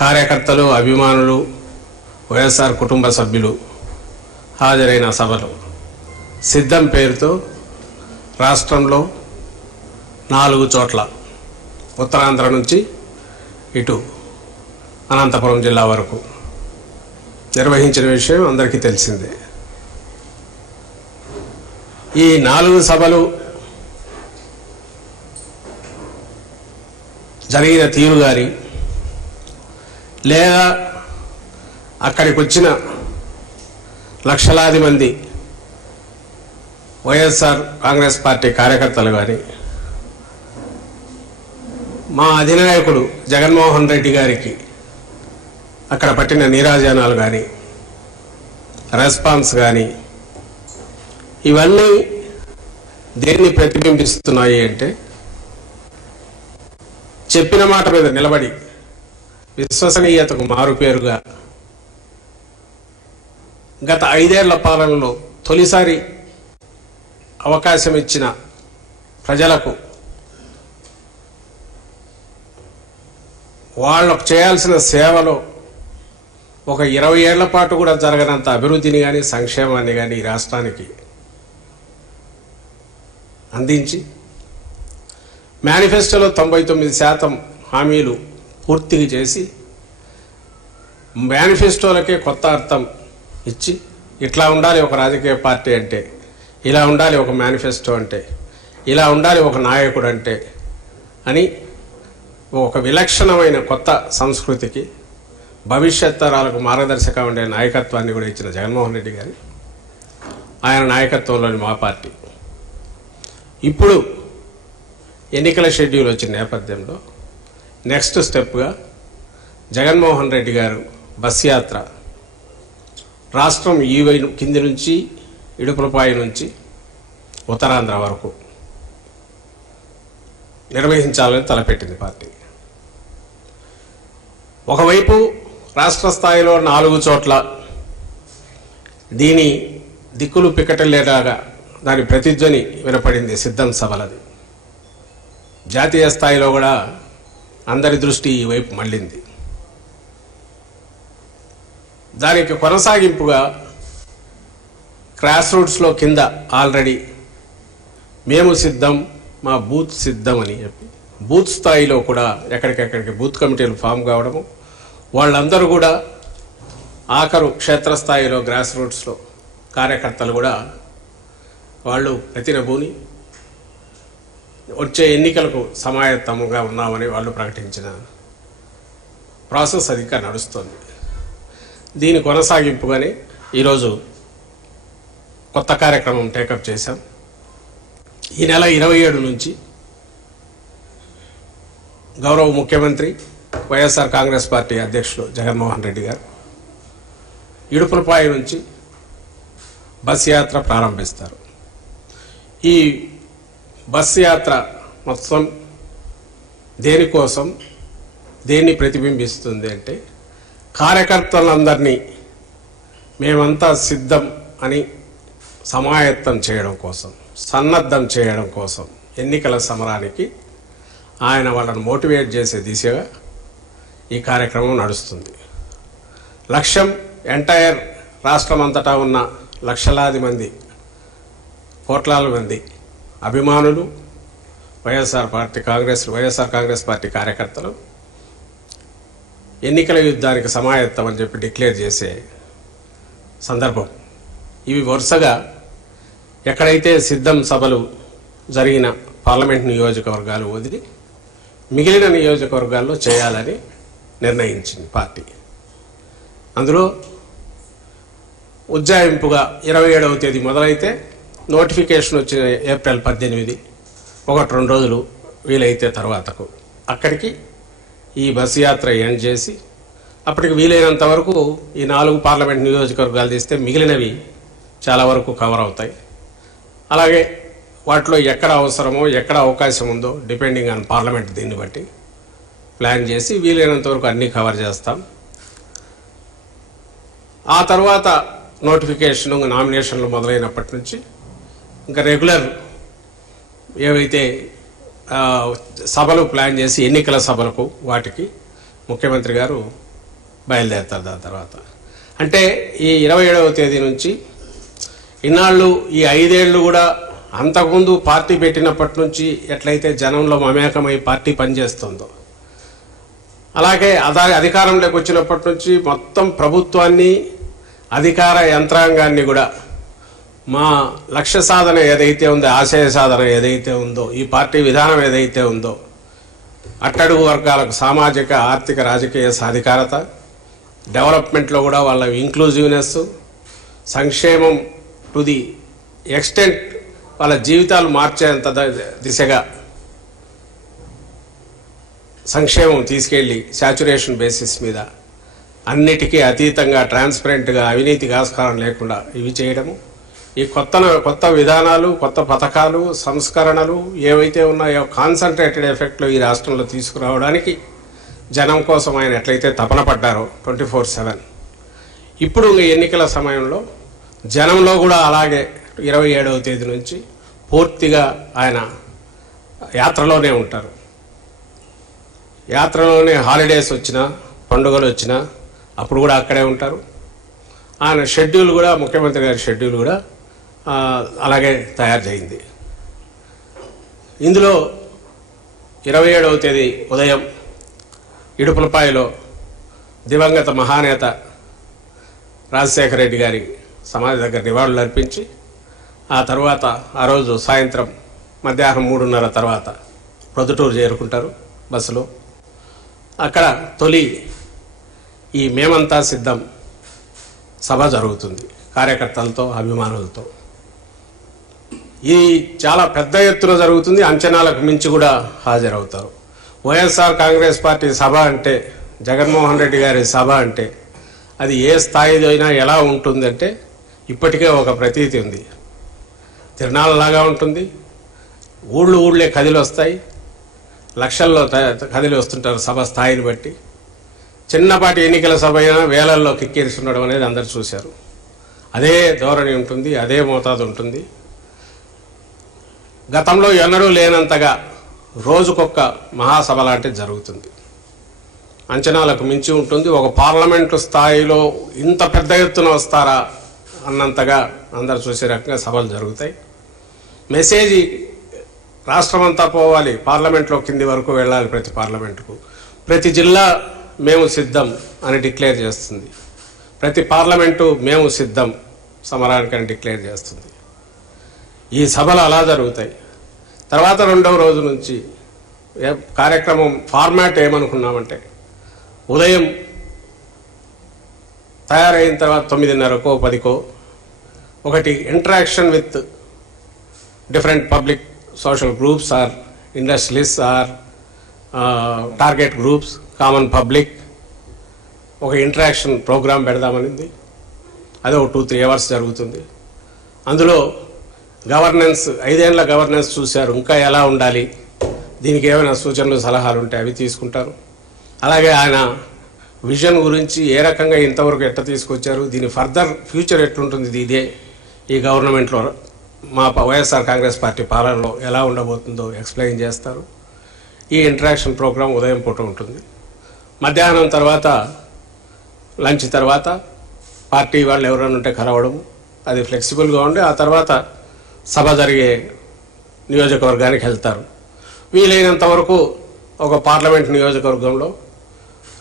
కార్యకర్తలు, అభిమానులు, వైఎస్ఆర్ కుటుంబ సభ్యులు హాజరైన సభలో సిద్ధం పేరుతో రాష్ట్రంలో 4 చోట్ల ఉత్తరాంధ్ర నుంచి ఇటు అనంతపురం జిల్లా వరకు నిర్వహించిన విషయం అందరికీ తెలిసిందే. ఈ 4 సభలు జరిగిన తీరు గారి లేదా అక్కడికి వచ్చిన లక్షలాది మంది వైఎస్ఆర్ కాంగ్రెస్ పార్టీ కార్యకర్తలు కానీ, మా అధినాయకుడు జగన్మోహన్ రెడ్డి గారికి అక్కడ పట్టిన నీరాజనాలు కానీ, రెస్పాన్స్ కానీ, ఇవన్నీ దేన్ని ప్రతిబింబిస్తున్నాయి అంటే, చెప్పిన మాట మీద నిలబడి విశ్వసనీయతకు మారుపేరుగా గత 5 ఏళ్ల పాలనలో తొలిసారి అవకాశం ఇచ్చిన ప్రజలకు వాళ్ళకు చేయాల్సిన సేవలో ఒక 20 ఏళ్ల పాటు కూడా జరగనంత అభివృద్ధిని కానీ సంక్షేమాన్ని కానీ ఈ రాష్ట్రానికి అందించి మేనిఫెస్టోలో 99% హామీలు పూర్తిగా చేసి మేనిఫెస్టోలకే కొత్త అర్థం ఇచ్చి, ఇట్లా ఉండాలి ఒక రాజకీయ పార్టీ అంటే, ఇలా ఉండాలి ఒక మేనిఫెస్టో అంటే, ఇలా ఉండాలి ఒక నాయకుడు అంటే అని ఒక విలక్షణమైన కొత్త సంస్కృతికి భవిష్యత్ తరాలకు మార్గదర్శకంగా ఉండే నాయకత్వాన్ని కూడా ఇచ్చిన జగన్మోహన్ రెడ్డి గారి ఆయన నాయకత్వంలోని మా పార్టీ ఇప్పుడు ఎన్నికల షెడ్యూల్ వచ్చిన నేపథ్యంలో నెక్స్ట్ స్టెప్గా జగన్మోహన్ రెడ్డి గారు బస్ యాత్ర రాష్ట్రం ఈ కింది నుంచి ఇడుపులపాయ నుంచి ఉత్తరాంధ్ర వరకు నిర్వహించాలని తలపెట్టింది పార్టీ. ఒకవైపు రాష్ట్ర స్థాయిలో 4 చోట్ల దీని దిక్కులు పిక్కటలేలాగా దాని ప్రతిధ్వని వినపడింది సిద్ధం సభలది. జాతీయ స్థాయిలో కూడా అందరి దృష్టి ఈ వైపు మళ్ళింది. దానికి కొనసాగింపుగా గ్రాస్ రూట్స్లో కింద ఆల్రెడీ మేము సిద్ధం, మా బూత్ సిద్ధం అని చెప్పి బూత్ స్థాయిలో కూడా ఎక్కడికెక్కడికి బూత్ కమిటీలు ఫామ్ కావడము, వాళ్ళందరూ కూడా ఆఖరు క్షేత్రస్థాయిలో గ్రాస్ రూట్స్లో కార్యకర్తలు కూడా వాళ్ళు ప్రతినబూని వచ్చే ఎన్నికలకు సమాయత్తముగా ఉన్నామని వాళ్ళు ప్రకటించిన ప్రాసెస్ అది ఇంకా నడుస్తుంది. దీని కొనసాగింపుగానే ఈరోజు కొత్త కార్యక్రమం టేకప్ చేశాం. ఈ నెల 27 నుంచి గౌరవ ముఖ్యమంత్రి వైఎస్ఆర్ కాంగ్రెస్ పార్టీ అధ్యక్షులు జగన్మోహన్ రెడ్డి గారు ఇడుపులపాయ నుంచి బస్ యాత్ర ప్రారంభిస్తారు. ఈ బస్ యాత్ర మొత్తం దేనికోసం, దేన్ని ప్రతిబింబిస్తుంది అంటే, కార్యకర్తలందరినీ మేమంతా సిద్ధం అని సమాయత్తం చేయడం కోసం, సన్నద్ధం చేయడం కోసం ఎన్నికల సమరానికి ఆయన వాళ్ళని మోటివేట్ చేసే దిశగా ఈ కార్యక్రమం నడుస్తుంది. లక్ష్యం ఎంటైర్ రాష్ట్రం అంతటా ఉన్న లక్షలాది మంది, కోట్లాది మంది అభిమానులు, వైఎస్ఆర్ కాంగ్రెస్ పార్టీ కార్యకర్తలు ఎన్నికల యుద్ధానికి సమాయత్తం అని చెప్పి డిక్లేర్ చేసే సందర్భం. ఇవి వరుసగా ఎక్కడైతే సిద్ధం సభలు జరిగిన పార్లమెంట్ నియోజకవర్గాలు వదిలి మిగిలిన నియోజకవర్గాల్లో చేయాలని నిర్ణయించింది పార్టీ. అందులో ఉజ్జాయింపుగా 27వ తేదీ మొదలైతే నోటిఫికేషన్ వచ్చిన ఏప్రిల్ 18, 1-2 రోజులు వీలైతే తర్వాతకు అక్కడికి ఈ బస్సు యాత్ర ఎండ్ చేసి, అప్పటికి వీలైనంత వరకు ఈ 4 పార్లమెంట్ నియోజకవర్గాలు తీస్తే మిగిలినవి చాలా వరకు కవర్ అవుతాయి. అలాగే వాటిలో ఎక్కడ అవసరమో, ఎక్కడ అవకాశం ఉందో డిపెండింగ్ ఆన్ పార్లమెంట్ దీన్ని బట్టి ప్లాన్ చేసి వీలైనంత వరకు అన్నీ కవర్ చేస్తాం. ఆ తర్వాత నోటిఫికేషన్, నామినేషన్లు మొదలైనప్పటి నుంచి ఇంకా రెగ్యులర్ ఏవైతే సభలు ప్లాన్ చేసి ఎన్నికల సభలకు వాటికి ముఖ్యమంత్రి గారు బయలుదేరుతారు. దాని తర్వాత అంటే ఈ 27వ తేదీ నుంచి ఇన్నాళ్ళు ఈ 5 ఏళ్ళు కూడా అంతకుముందు పార్టీ పెట్టినప్పటి నుంచి ఎట్లయితే జనంలో మమేకమై పార్టీ పనిచేస్తుందో అలాగే అధికారంలోకి వచ్చినప్పటి నుంచి మొత్తం ప్రభుత్వాన్ని అధికార యంత్రాంగాన్ని కూడా మా లక్ష్య సాధన ఏదైతే ఉందో, ఆశయ సాధన ఏదైతే ఉందో, ఈ పార్టీ విధానం ఏదైతే ఉందో, అట్టడుగు వర్గాలకు సామాజిక ఆర్థిక రాజకీయ సాధికారత, డెవలప్మెంట్లో కూడా వాళ్ళ ఇంక్లూజివ్నెస్, సంక్షేమం టు ది ఎక్స్టెంట్ వాళ్ళ జీవితాలు మార్చేంత దిశగా సంక్షేమం తీసుకెళ్ళి శాచురేషన్ బేసిస్ మీద అన్నిటికీ అతీతంగా ట్రాన్స్పరెంట్గా అవినీతికి ఆస్కారం లేకుండా ఇవి చేయడము, ఈ కొత్త విధానాలు, కొత్త పథకాలు, సంస్కరణలు ఏవైతే ఉన్నాయో కాన్సన్ట్రేటెడ్ ఎఫెక్ట్లు ఈ రాష్ట్రంలో తీసుకురావడానికి జనం కోసం ఆయన ఎట్లయితే తపన పడ్డారో 24/7 ఇప్పుడు ఎన్నికల సమయంలో జనంలో కూడా అలాగే 27వ తేదీ నుంచి పూర్తిగా ఆయన యాత్రలోనే ఉంటారు. యాత్రలోనే హాలిడేస్ వచ్చినా, పండుగలు వచ్చినా అప్పుడు కూడా అక్కడే ఉంటారు. ఆయన షెడ్యూల్ కూడా, ముఖ్యమంత్రి గారి షెడ్యూల్ కూడా అలాగే తయారు చేయింది. ఇందులో 27వ తేదీ ఉదయం ఇడుపులపాయలో దివంగత మహానేత రాజశేఖర రెడ్డి గారి సమాధి దగ్గర నివాళులు అర్పించి ఆ తర్వాత ఆ రోజు సాయంత్రం మధ్యాహ్నం 3:30 తర్వాత ప్రొద్దుటూరు చేరుకుంటారు బస్సులో. అక్కడ తొలి ఈ మేమంతా సిద్ధం సభ జరుగుతుంది కార్యకర్తలతో, అభిమానులతో. ఇది చాలా పెద్ద ఎత్తున జరుగుతుంది, అంచనాలకు మించి కూడా హాజరవుతారు. వైఎస్ఆర్ కాంగ్రెస్ పార్టీ సభ అంటే, జగన్మోహన్ రెడ్డి గారి సభ అంటే అది ఏ స్థాయిలో అయినా ఎలా ఉంటుందంటే ఇప్పటికే ఒక ప్రతీతి ఉంది. తిరణాలలాగా ఉంటుంది. ఊళ్ళే కదిలి వస్తాయి, లక్షల్లో కదిలి వస్తుంటారు సభ స్థాయిని బట్టి. చిన్నపాటి ఎన్నికల సభ అయినా వేలల్లో కిక్కిరిస్తుండడం అనేది అందరు చూశారు. అదే ధోరణి ఉంటుంది, అదే మోతాదు ఉంటుంది. గతంలో ఎన్నడూ లేనంతగా రోజుకొక్క మహాసభ లాంటిది జరుగుతుంది. అంచనాలకు మించి ఉంటుంది. ఒక పార్లమెంటు స్థాయిలో ఇంత పెద్ద ఎత్తున వస్తారా అన్నంతగా అందరు చూసే రకంగా సభలు జరుగుతాయి. మెసేజ్ రాష్ట్రమంతా పోవాలి, పార్లమెంట్లో కింది వరకు వెళ్ళాలి. ప్రతి పార్లమెంటుకు, ప్రతి జిల్లా మేము సిద్ధం అని డిక్లేర్ చేస్తుంది. ప్రతి పార్లమెంటు మేము సిద్ధం సమరానికని డిక్లేర్ చేస్తుంది. ఈ సభలు అలా జరుగుతాయి. తర్వాత 2వ రోజు నుంచి కార్యక్రమం ఫార్మాట్ ఏమనుకున్నామంటే, ఉదయం తయారైన తర్వాత 9:30కో 10కో ఒకటి interaction with different public social groups or industrialist or target groups, common public, ఒక ఇంటరాక్షన్ ప్రోగ్రాం పెడదామనింది. అది ఒక 2-3 అవర్స్ జరుగుతుంది. అందులో గవర్నెన్స్, 5 ఏళ్ల గవర్నెన్స్ చూశారు, ఇంకా ఎలా ఉండాలి, దీనికి ఏమైనా సూచనలు సలహాలు ఉంటే అవి తీసుకుంటారు. అలాగే ఆయన విజన్ గురించి ఏ రకంగా ఇంతవరకు ఎట్లా తీసుకొచ్చారు, దీని ఫర్దర్ ఫ్యూచర్ ఎట్లుంటుంది, ఇదే ఈ గవర్నమెంట్లో మా వైఎస్ఆర్ కాంగ్రెస్ పార్టీ పాలనలో ఎలా ఉండబోతుందో ఎక్స్ప్లెయిన్ చేస్తారు. ఈ ఇంటరాక్షన్ ప్రోగ్రాం ఉదయం పూట ఉంటుంది. మధ్యాహ్నం తర్వాత లంచ్ తర్వాత పార్టీ వాళ్ళు ఎవరైనా ఉంటే కలవడం, అది ఫ్లెక్సిబుల్గా ఉండి ఆ తర్వాత సభ జరిగే నియోజకవర్గానికి వెళ్తారు. వీలైనంత వరకు ఒక పార్లమెంట్ నియోజకవర్గంలో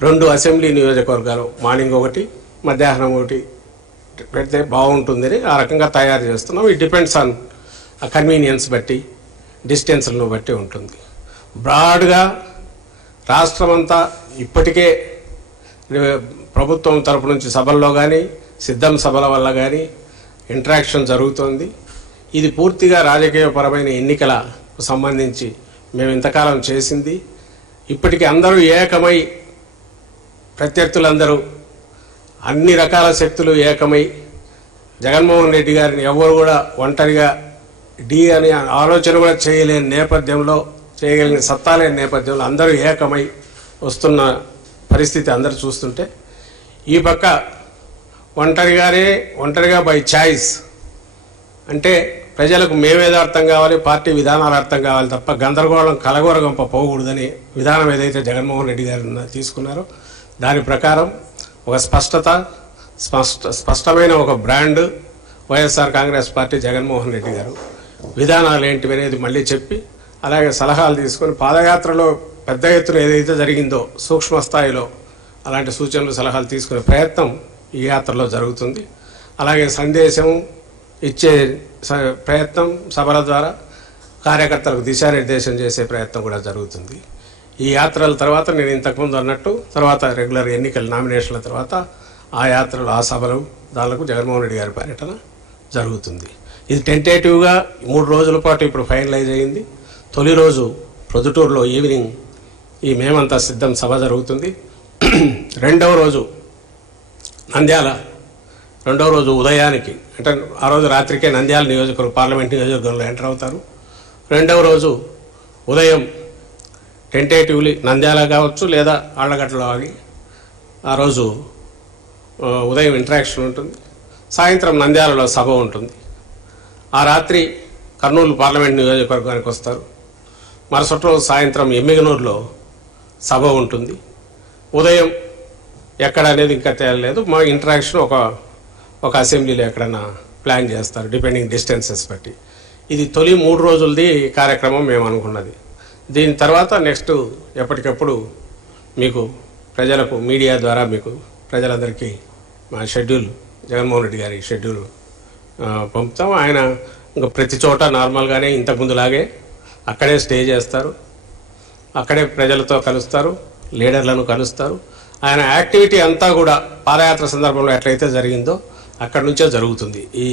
2 అసెంబ్లీ నియోజకవర్గాలు, మార్నింగ్ ఒకటి, మధ్యాహ్నం ఒకటి పెడితే బాగుంటుందని ఆ రకంగా తయారు చేస్తున్నాం. ఇట్ డిపెండ్స్ ఆన్ కన్వీనియన్స్ బట్టి, డిస్టెన్స్లను బట్టి ఉంటుంది. బ్రాడ్గా రాష్ట్రమంతా ఇప్పటికే ప్రభుత్వం తరపు నుంచి సభల్లో కానీ, సిద్ధం సభల వల్ల కానీ ఇంటరాక్షన్ జరుగుతోంది. ఇది పూర్తిగా రాజకీయపరమైన ఎన్నికలకు సంబంధించి మేము ఇంతకాలం చేసింది. ఇప్పటికీ అందరూ ఏకమై, ప్రత్యర్థులందరూ అన్ని రకాల శక్తులు ఏకమై జగన్మోహన్ రెడ్డి గారిని ఎవరు కూడా ఒంటరిగా అని ఆలోచన కూడా చేయలేని నేపథ్యంలో, చేయగలిగిన సత్తా లేని నేపథ్యంలో అందరూ ఏకమై వస్తున్న పరిస్థితి అందరూ చూస్తుంటే, ఈ పక్క ఒంటరిగా బై చాయిస్ అంటే ప్రజలకు మేమేదో అర్థం కావాలి, పార్టీ విధానాలు అర్థం కావాలి తప్ప గందరగోళం కలగొరగంప పోకూడదని విధానం ఏదైతే జగన్మోహన్ రెడ్డి గారు తీసుకున్నారో దాని ప్రకారం ఒక స్పష్టమైన ఒక బ్రాండ్ వైఎస్ఆర్ కాంగ్రెస్ పార్టీ జగన్మోహన్ రెడ్డి గారు విధానాలు ఏంటివి అనేది మళ్ళీ చెప్పి అలాగే సలహాలు తీసుకొని పాదయాత్రలో పెద్ద ఎత్తున ఏదైతే జరిగిందో సూక్ష్మ స్థాయిలో అలాంటి సూచనలు సలహాలు తీసుకునే ప్రయత్నం ఈ యాత్రలో జరుగుతుంది. అలాగే సందేశం ఇచ్చే ప్రయత్నం సభల ద్వారా కార్యకర్తలకు దిశానిర్దేశం చేసే ప్రయత్నం కూడా జరుగుతుంది. ఈ యాత్రల తర్వాత నేను ఇంతకుముందు అన్నట్టు తర్వాత రెగ్యులర్ ఎన్నికల నామినేషన్ల తర్వాత ఆ యాత్రలు ఆ సభలు దానికి జగన్మోహన్ రెడ్డి గారి పర్యటన జరుగుతుంది. ఇది టెంటేటివ్గా 3 రోజుల పాటు ఇప్పుడు ఫైనలైజ్ అయింది. తొలి రోజు ప్రొద్దుటూరులో ఈవినింగ్ ఈ మేమంతా సిద్ధం సభ జరుగుతుంది. రెండవ రోజు నంద్యాల, రెండవ రోజు ఉదయానికి అంటే ఆ రోజు రాత్రికే నంద్యాల నియోజకవర్గం పార్లమెంట్ నియోజకవర్గంలో ఎంటర్ అవుతారు. రెండవ రోజు ఉదయం టెంటేటివ్లీ నంద్యాల కావచ్చు లేదా ఆళ్లగడ్డలో ఆగి ఆ రోజు ఉదయం ఇంటరాక్షన్ ఉంటుంది. సాయంత్రం నంద్యాలలో సభ ఉంటుంది. ఆ రాత్రి కర్నూలు పార్లమెంట్ నియోజకవర్గానికి వస్తారు. మరుసటి రోజు సాయంత్రం ఎమ్మిగనూరులో సభ ఉంటుంది. ఉదయం ఎక్కడ అనేది ఇంకా తేలలేదు. మా ఇంటరాక్షన్ ఒక అసెంబ్లీలో ఎక్కడన్నా ప్లాన్ చేస్తారు డిపెండింగ్ డిస్టెన్సెస్ బట్టి. ఇది తొలి 3 రోజులది కార్యక్రమం మేము అనుకున్నది. దీని తర్వాత నెక్స్ట్ ఎప్పటికప్పుడు మీకు ప్రజలకు మీడియా ద్వారా మీకు ప్రజలందరికీ మా షెడ్యూల్ జగన్మోహన్ రెడ్డి గారి షెడ్యూల్ పంపుతాం. ఆయన ఇంకా ప్రతి చోట నార్మల్గానే ఇంతకుముందులాగే అక్కడే స్టే చేస్తారు, అక్కడే ప్రజలతో కలుస్తారు, లీడర్లను కలుస్తారు. ఆయన యాక్టివిటీ అంతా కూడా పాదయాత్ర సందర్భంలో ఎట్లయితే జరిగిందో అక్కడి నుంచే జరుగుతుంది. ఈ